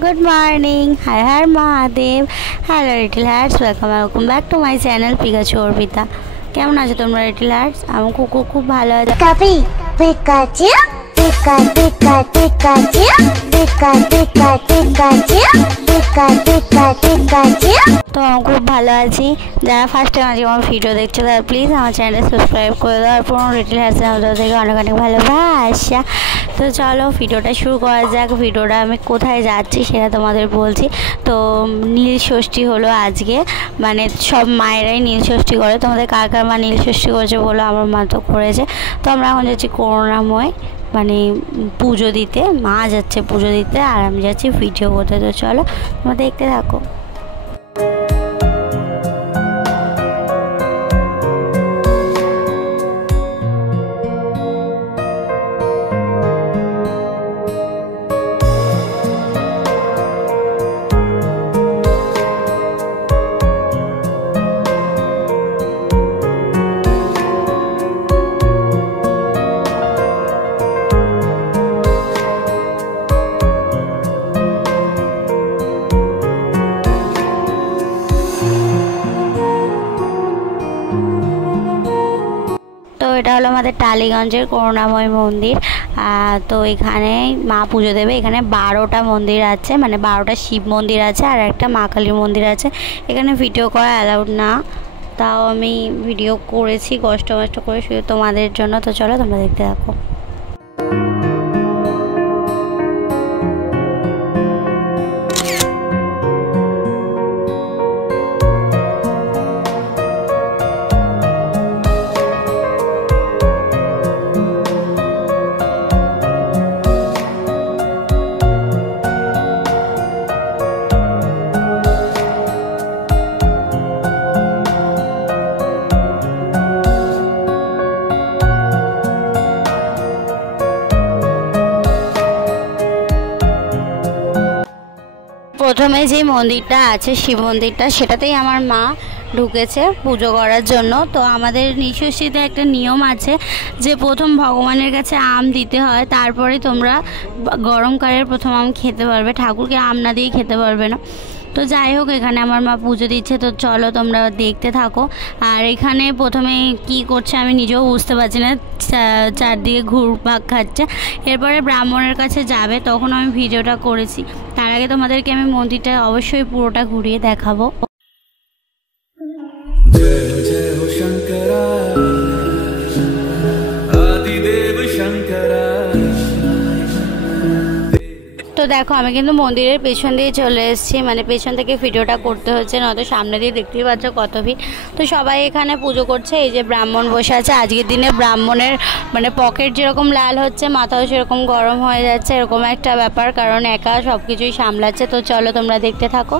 Good morning. Hi, Har Mahadev. Hello, Little Hearts. Welcome back to my channel, Pikachu Orbita. কেমন আছো তোমরা little hertz? আমি খুব ভালো আছি। Copy Pikachu Pika Pika Pikachu Pika Pika Pikachu Pika Pika Pikachu. তো আমি খুব ভালো আছি। যারা ফার্স্ট টাইম আজকে আমার ভিডিও দেখছো তারা প্লিজ আমার চ্যানেলটা সাবস্ক্রাইব করে দাও আর পুরো লিটল হার্টস আমাদের থেকে অনেক ভালোবাসা। তো চলো ভিডিওটা শুরু করা যাক। ভিডিওটা আমি কোথায় যাচ্ছি সেটা তোমাদের বলছি। তো নীল ষষ্ঠী হলো আজকে, মানে সব মায়েরাই নীল ষষ্ঠী করে। তোমাদের কার কার মা নীল ষষ্ঠী করেছে বলো? আমার মা তো করেছে। তো আমরা এখন যাচ্ছি করুণাময় মানে পুজো দিতে। মা যাচ্ছে পুজো দিতে আর আমি যাচ্ছি ভিডিও করতে। তো চলো তোমরা দেখতে থাকো। তো এটা হলো আমাদের টালিগঞ্জের করুণাময় মন্দির। তো এখানে মা পুজো দেবে। এখানে 12টা মন্দির আছে, মানে 12টা শিব মন্দির আছে আর একটা মা কালীর মন্দির আছে। এখানে ভিডিও করা অ্যালাউড না, তাও আমি ভিডিও করেছি কষ্ট করে শুধু তোমাদের জন্য। তো চলো তোমরা দেখতে থাকো। প্রথমে যে মন্দিরটা আছে শিব মন্দিরটা, সেটাতেই আমার মা ঢুকেছে পুজো করার জন্য। তো আমাদের নীলষষ্ঠীতে একটা নিয়ম আছে যে প্রথম ভগবানের কাছে আম দিতে হয়, তারপরে তোমরা গরমকালের প্রথম আম খেতে পারবে। ঠাকুরকে আম না দিয়ে খেতে পারবে না। তো যাই হোক, এখানে আমার মা পুজো দিচ্ছে। তো চলো তোমরা দেখতে থাকো। আর এখানে প্রথমে কি করছে আমি নিজেও বুঝতে পারছি না, চারদিকে ঘুরপাক খাচ্ছে। এরপরে ব্রাহ্মণের কাছে যাবে, তখন আমি ভিডিওটা করেছি। তার আগে তোমাদেরকে আমি মন্দিরটা অবশ্যই পুরোটা ঘুরিয়ে দেখাবো। তো দেখো আমি কিন্তু মন্দিরের পেছন দিয়ে চলে এসেছি, মানে পেছন থেকে ভিডিওটা করতে হচ্ছে, নয়তো সামনে দিয়ে দেখতেই পাচ্ছ কত ভিড়। তো সবাই এখানে পুজো করছে। এই যে ব্রাহ্মণ বসে আছে। আজকের দিনে ব্রাহ্মণের মানে পকেট যেরকম লাল হচ্ছে, মাথাও সেরকম গরম হয়ে যাচ্ছে, এরকম একটা ব্যাপার, কারণ একা সব কিছুই সামলাচ্ছে। তো চলো তোমরা দেখতে থাকো।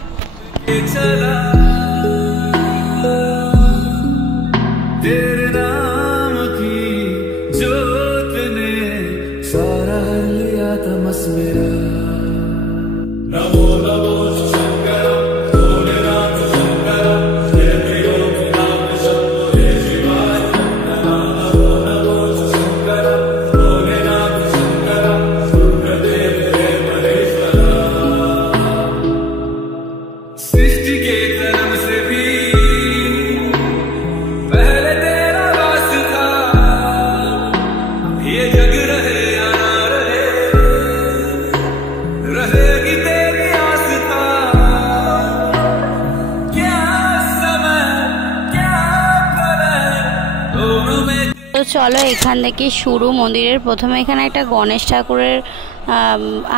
তো চলো এখান থেকে শুরু মন্দিরের। প্রথমে এখানে একটা গণেশ ঠাকুরের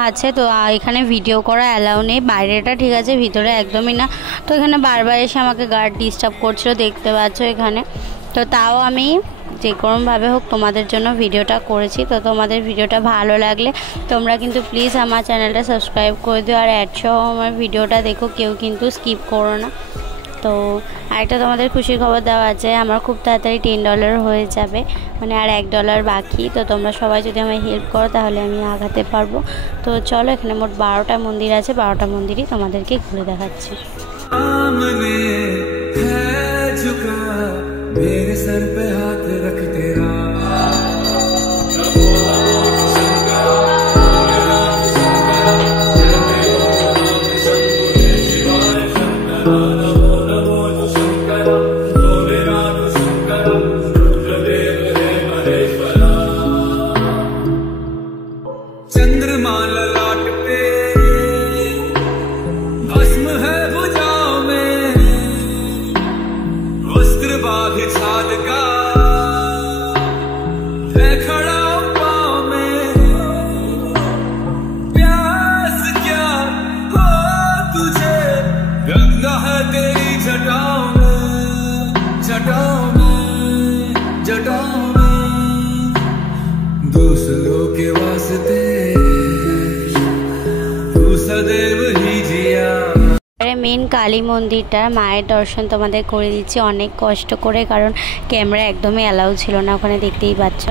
আছে। তো এখানে ভিডিও করা অ্যালাউ নেই, বাইরেটা ঠিক আছে, ভিতরে একদমই না। তো এখানে বারবার এসে আমাকে গার্ড ডিস্টার্ব করছিল, দেখতে পাচ্ছ এখানে। তো তাও আমি যে কোনোভাবে হোক তোমাদের জন্য ভিডিওটা করেছি। তো তোমাদের ভিডিওটা ভালো লাগলে তোমরা কিন্তু প্লিজ আমার চ্যানেলটা সাবস্ক্রাইব করে দিও আর অ্যাডসহ আমার ভিডিওটা দেখো, কেউ কিন্তু স্কিপ করো না। তো আরেকটা তোমাদের খুশির খবর দেওয়া আছে, আমার খুব তাড়াতাড়ি $10 হয়ে যাবে, মানে আর $1 বাকি। তো তোমরা সবাই যদি আমায় হেল্প করো তাহলে আমি আগাতে পারবো। তো চলো, এখানে মোট 12টা মন্দির আছে, 12টা মন্দিরই তোমাদেরকে ঘুরে দেখাচ্ছি। मेरे सर पे हाथ रख तेरा आधी साल का है खड़ा पाँव में, प्यास क्या हो तुझे, गंगा है तेरी जटाओं में, जटाओं में, जटाओं में, दूसरों के वास्ते तू सदैव ही जिया। মেন কালী মন্দিরটার মায়ের দর্শন তোমাদের করে দিচ্ছি অনেক কষ্ট করে, কারণ ক্যামেরা একদমই অ্যালাউ ছিল না ওখানে, দেখতেই পাচ্ছ।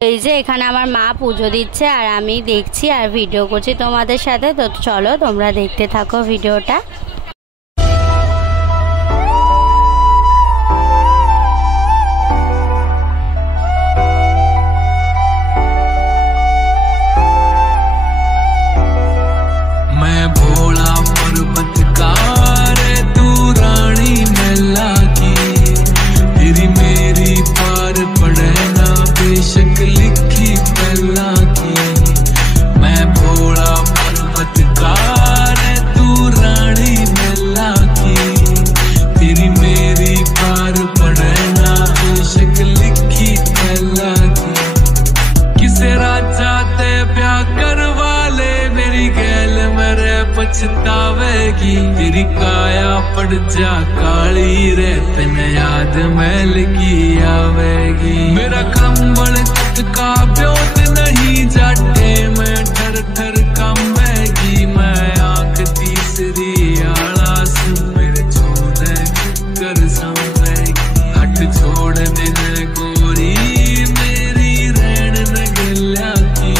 এই যে এখানে আমার মা পুজো দিচ্ছে আর আমি দেখছি আর ভিডিও করছি তোমাদের সাথে। তো চলো তোমরা দেখতে থাকো ভিডিওটা। मैं भोला पर्वतकार तू रानी मैला की, तेरी मेरी पार पड़े ना बेशक लिखी पहला की। मैं भोला पर्वतकार तू रानी मैला की, तेरी मेरी पार पड़े ना बेशक लिखी पहला की। किसे राजा ते प्यार करवा ले मेरी गैल मेरे पछतावेगी, तेरी काया पड़ जा काली रे तन याद मैल की आवेगी। मेरा कंबल का ब्योत नहीं जाटे मैं ठर ठर कंबेगी, मैं आंख तीसरी आला से मेरे छोड़े कर संभेगी। हट छोड़ देने गोरी मेरी रैन न गल्या की,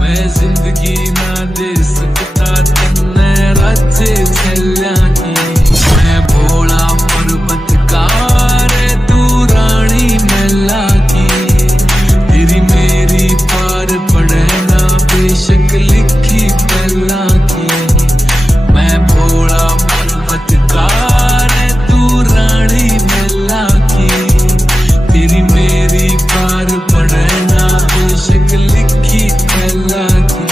मैं जिंदगी ना दे सकता तन्ने राज्य चल्या की। मैं भोला पर्वतकार तू रानी मैला की, तेरी मेरी पार पड़े ना बेशक लिखी पहला की। मैं भोला पर्वतकार तू रानी मैला की, तेरी मेरी पार पड़े ना बेशक लिखी पहला की।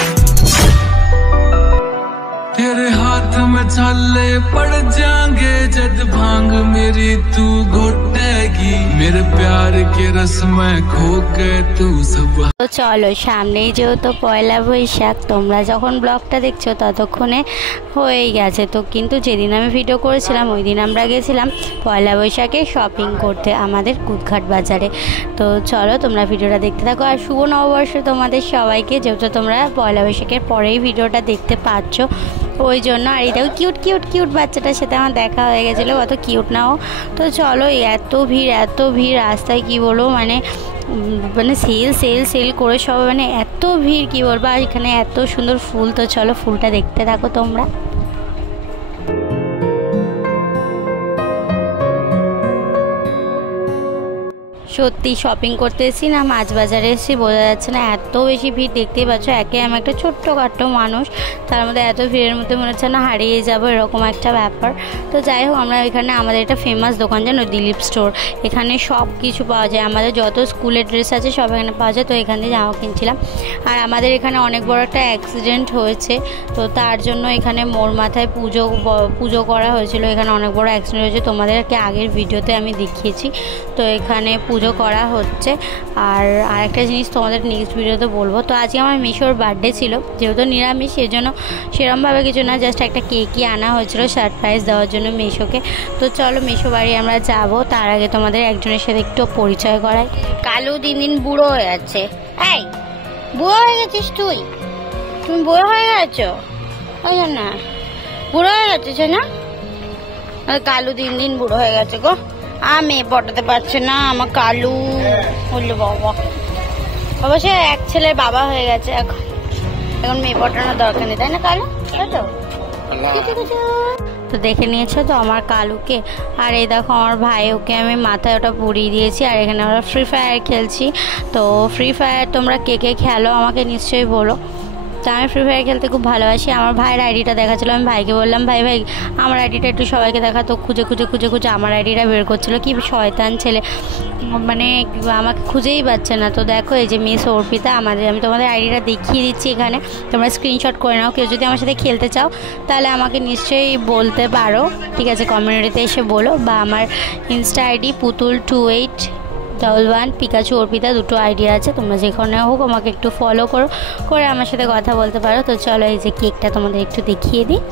तेरे हाथ में छाले पड़ जाएंगे जद भांग मेरी तू घोटेगी, मेरे प्यार के रस में खो के तू सब। তো চলো সামনেই যেহেতু পয়লা বৈশাখ, তোমরা যখন ব্লগটা দেখছো ততক্ষণে হয়েই গেছে। তো কিন্তু যেদিন আমি ভিডিও করেছিলাম ওই দিন আমরা গেছিলাম পয়লা বৈশাখে শপিং করতে আমাদের কুদঘাট বাজারে। তো চলো তোমরা ভিডিওটা দেখতে থাকো। আর শুভ নববর্ষ তোমাদের সবাইকে, যেহেতু তোমরা পয়লা বৈশাখের পরেই ভিডিওটা দেখতে পাচ্ছ ওই জন্য। আর এই দেখো কিউট কিউট কিউট বাচ্চাটার সাথে আমার দেখা হয়ে গেছিলো, কত কিউট না ও। তো চলো এত ভিড় রাস্তায়, কি বলবো মানে সেল সেল সেল করে সব, মানে এত ভিড় কি বলবো। আর এখানে এত সুন্দর ফুল, তো চলো ফুলটা দেখতে থাকো তোমরা। সত্যি শপিং করতে এসেছি না মাছ বাজারে এসেছি বোঝা যাচ্ছে না, এত বেশি ভিড় দেখতেই পাচ্ছ। একে আমি একটা ছোট্টখাট্টো মানুষ, তার মধ্যে এত ভিড়ের মধ্যে মনে হচ্ছে না হারিয়ে যাবো, এরকম একটা ব্যাপার। তো যাই হোক, আমরা এখানে আমাদের একটা ফেমাস দোকান জানো, দিলীপ স্টোর, এখানে সব কিছু পাওয়া যায়, আমাদের যত স্কুলের ড্রেস আছে সব এখানে পাওয়া যায়। তো এখান থেকে জামা কিনছিলাম। আর আমাদের এখানে অনেক বড় একটা অ্যাক্সিডেন্ট হয়েছে, তো তার জন্য এখানে মোর মাথায় পুজো করা হয়েছিল। এখানে অনেক বড় অ্যাক্সিডেন্ট হয়েছে, তোমাদেরকে আগের ভিডিওতে আমি দেখিয়েছি। তো এখানে পুজো করা হচ্ছে। আর আরেকটা জিনিস তোমাদের নেক্সট ভিডিওতে বলবো। তো আজকে আমার মিশোর বার্থডে ছিল, যেহেতু নিরামিষ সেজন্য সেরমভাবে কিছু না, জাস্ট একটা কেকই আনা হয়েছিল সারপ্রাইজ দেওয়ার জন্য মিশোকে। তো চলো মিশো বাড়ি আমরা যাব, তার আগে তোমাদের একজনের সাথে একটু পরিচয় করাই। কালু দিন দিন বুড়ো হয়ে যাচ্ছে। এই বুড়ো হয়ে গেছিস তুই? তুমি বুড়ো হয়ে গেছো? ওই না বুড়ো হয়ে গেছিস না? কালু দিন দিন বুড়ো হয়ে গেছে গো। আমি পটাতে পারছে না আমার কালু। বললো বাবা, বাবা সে এক ছেলের বাবা হয়ে গেছে এখন। এখন মেয়ে পটানোর দরকার নেই, তাই না কালু? তাই তো? তো দেখে নিয়েছো তো আমার কালুকে। আর এই দেখো আমার ভাই, ওকে আমি মাথায় ওটা পরিয়ে দিয়েছি। আর এখানে আমরা ফ্রি ফায়ার খেলছি। তো ফ্রি ফায়ার তোমরা কে কে খেলো আমাকে নিশ্চয়ই বলো। তো আমি ফ্রি ফায়ার খেলতে খুব ভালোবাসি। আমার ভাইয়ের আইডিটা দেখাচ্ছিলো, আমি ভাইকে বললাম ভাই আমার আইডিটা একটু সবাইকে দেখা। তো খুঁজে আমার আইডিটা বের করছিলো। কি শয়তান ছেলে, মানে আমাকে খুঁজেই পাচ্ছে না। তো দেখো এই যে মিস অর্পিতা, আমি তোমাদের আইডিটা দেখিয়ে দিচ্ছি এখানে, তোমরা স্ক্রিনশট করে নাও। কেউ যদি আমার সাথে খেলতে চাও তাহলে আমাকে নিশ্চয়ই বলতে পারো, ঠিক আছে? কমিউনিটিতে এসে বলো। বা আমার Insta ID putul2811 Pikachu Arpita, দুটো আইডিয়া আছে। তোমরা যেখানে হোক আমাকে একটু ফলো করে আমার সাথে কথা বলতে পারো। তো চলো এই যে কেকটা তোমাদের একটু দেখিয়ে দিই।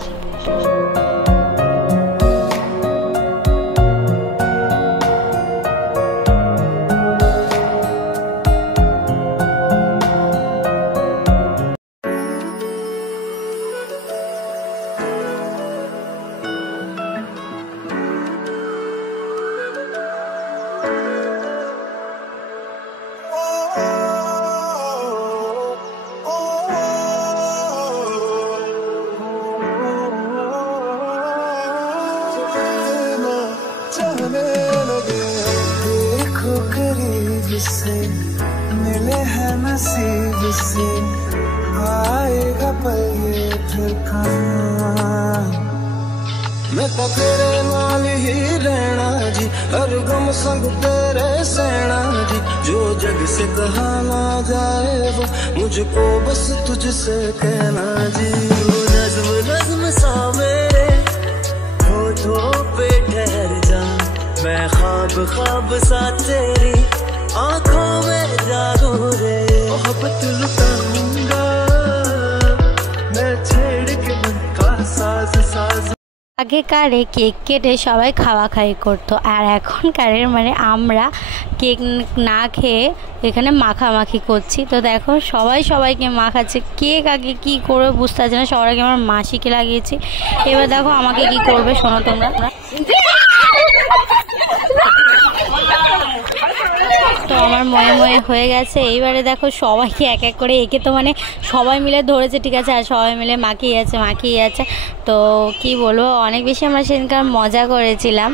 देखो करीब से मिले हैं नसीब से, आएगा पल ये फिर कहाँ। मैं तो तेरे नाल ही रहना जी, हर गम संग तेरे सहना जी। जो जग से कहा ना जाए वो मुझको बस तुझसे कहना जी। नज़्म नज़्म सा मेरे होठों पे ठहर जा, मैं ख्वाब ख्वाब सा तेरी आंखों में जागू रे। मोहब्बत लुटाऊंगा मैं छेड़ के मन का साज साज। আগেকারে কেক কেটে সবাই খাওয়া খাই করতো, আর এখনকারের মানে আমরা কেক না খেয়ে এখানে মাখামাখি করছি। তো দেখো সবাই সবাইকে মাখাচ্ছে। কেক আগে কি করবে বুঝতে পারছি না, সবার আগে আমার মাসিকে লাগিয়েছি। এবার দেখো আমাকে কি করবে শোনো তোমরা। তো আমার ময়ে হয়ে গেছে। এইবারে দেখো সবাইকে এক এক করে, একে তো মানে সবাই মিলে ধরেছে, ঠিক আছে? আর সবাই মিলে মাখিয়ে যাচ্ছে। তো কি বলবো, অনেক বেশি আমরা সেদিনকার মজা করেছিলাম।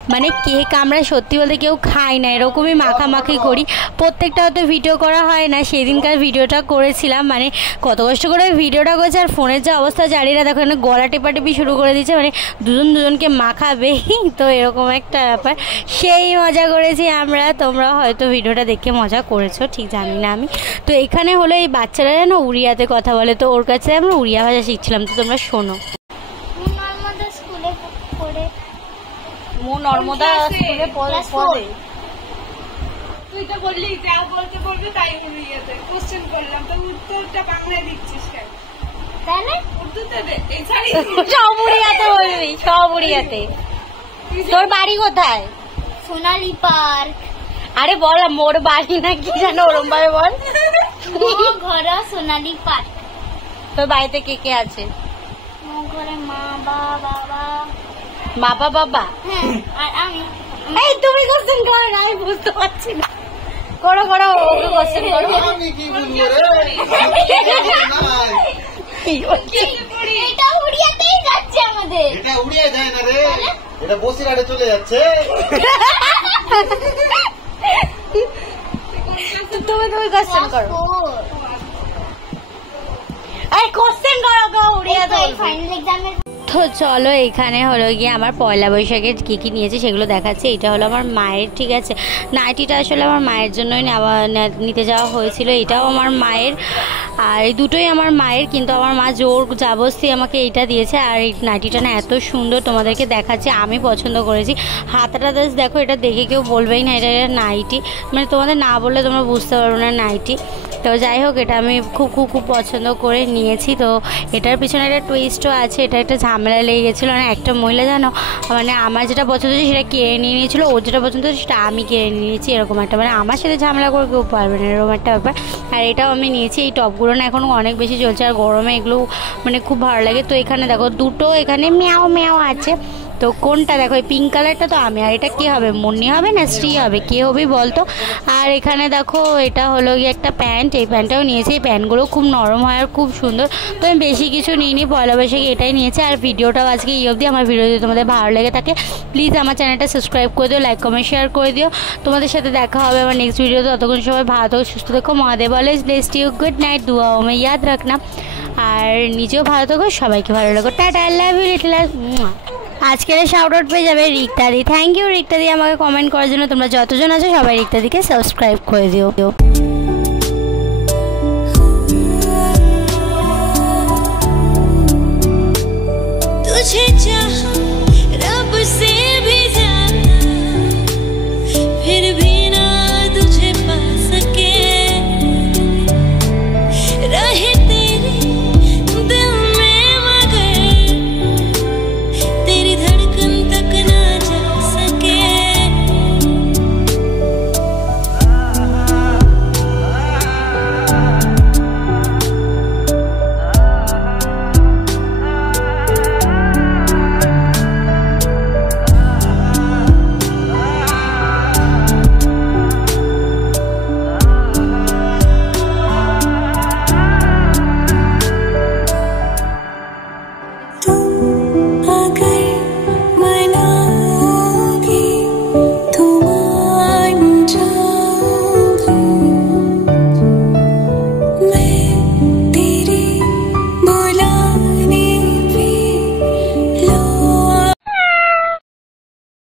মানে কেক আমরা সত্যি বলতে কেউ খাই না, এরকমই মাখামাখি করি। প্রত্যেকটা হয়তো ভিডিও করা হয় না, সেদিনকার ভিডিওটা করেছিলাম। মানে কত কষ্ট করে ভিডিওটা করেছে। আর ফোনের যে অবস্থা জানিরা দেখো, এখানে গলা টেপাটেপি শুরু করে দিচ্ছে, মানে দুজনকে মাখাবে। তো এরকম একটা ব্যাপার, সেই মজা করেছি আমরা। তোমরা হয়তো ভিডিওটা দেখে মজা করেছো, ঠিক জানি না আমি। তো এখানে হলো এই বাচ্চারা যেন উড়িয়াতে কথা বলে, তো ওর কাছে আমরা উড়িয়া ভাষা শিখছিলাম। তো তোমরা শোনো। নর্মদা স্কুলে পড়ে। তুই তো বললি যা বলতে তাই উড়িয়াতে কোশ্চেন করলাম, তো উত্তরটা বাংলায় দিচ্ছিস কেন? তাই না? উর্দুতে দে। এই ছাড়ি সব উড়িয়াতে বলবি, সব উড়িয়াতে। তোর বাড়ি কোথায়? সোনালী পার্ক। আরে বল মোর বাড়ি না কি জানো ওরম ভাবে বল। ঘর সোনালী পার্ক। তোর বাড়িতে কে কে আছে? ঘরে মা বাবা। বাবা? হ্যাঁ, আর আমি। এই তুমি কোশ্চেন করো না, আমি বুঝতে পারছি না। করো ওকে কোশ্চেন করো। এটা উড়িয়াতেই যাচ্ছে আমাদের। এটা উড়িয়ে যায় না রে, এটা বসিরহাটে চলে যাচ্ছে। তুমি কোশ্চেন করো, আরে কোশ্চেন করো গো উড়িয়া তো। ফাইনাল এক্সামের তো চলো এখানে হলো গিয়ে আমার পয়লা বৈশাখে কী কী নিয়েছে সেগুলো দেখাচ্ছে। এটা হলো আমার মায়ের, ঠিক আছে, নাইটিটা আসলে আমার মায়ের জন্যই নিতে যাওয়া হয়েছিল। এটাও আমার মায়ের, আর এই দুটোই আমার মায়ের, কিন্তু আমার মা জোর জাবস্তি আমাকে এইটা দিয়েছে। আর এই নাইটিটা না এত সুন্দর, তোমাদেরকে দেখাচ্ছে, আমি পছন্দ করেছি। হাতাটা দেখো, এটা দেখে কেউ বলবেই না এটা নাইটি, মানে তোমাদের না বললে তোমরা বুঝতে পারবে না নাইটি। তো যাই হোক, এটা আমি খুব খুব খুব পছন্দ করে নিয়েছি। তো এটার পিছনে একটা টুইস্টও আছে, এটা একটা ঝামেলা লেগে গেছিলো না, একটা মহিলা জানো মানে আমার যেটা পছন্দ হচ্ছে সেটা কেড়ে নিয়ে নিয়েছিলো, ওর যেটা পছন্দ হচ্ছে সেটা আমি কেড়ে নিয়েছি, এরকম একটা, মানে আমার সাথে ঝামেলা করে কেউ পারবে না, এরকম একটা ব্যাপার। আর এটাও আমি নিয়েছি। এই টপগুলো না এখন অনেক বেশি চলছে, আর গরমে এগুলো মানে খুব ভালো লাগে। তো এখানে দেখো দুটো এখানে ম্যাও ম্যাও আছে। তো কোনটা দেখো, এই পিঙ্ক কালারটা তো আমি, আর এটা কে হবে, মুন্নি হবে না শ্রী হবে, কে হবে বলতো। আর এখানে দেখো এটা হলো গিয়ে একটা প্যান্ট, এই প্যান্টটাও নিয়েছি। এই প্যান্টগুলো খুব নরম হয় আর খুব সুন্দর। তো আমি বেশি কিছু নিইনি, পয়লা বৈশাখে এটাই নিয়েছি। আর ভিডিওটাও আজকে এই অবধি। আমার ভিডিও যদি তোমাদের ভালো লেগে থাকে প্লিজ আমার চ্যানেলটা সাবস্ক্রাইব করে দিও, লাইক কমেন্ট শেয়ার করে দিও। তোমাদের সাথে দেখা হবে আমার নেক্সট ভিডিওতে। ততক্ষণ সবাই ভালো থাকো, সুস্থ থাকো, Mahadev always blessed you, good night, দুয়া ওমে ইয়াদ রাখনা, আর নিজেও ভালো থাকো, সবাইকে ভালো লাগো, tata, I love you little. আজকের শাউট আউট পেয়ে যাবে রিক্তাদি। থ্যাংক ইউ রিক্তাদি আমাকে কমেন্ট করার জন্য। তোমরা যতজন আছো সবাই রিক্তাদিকে সাবস্ক্রাইব করে দিও। तुझे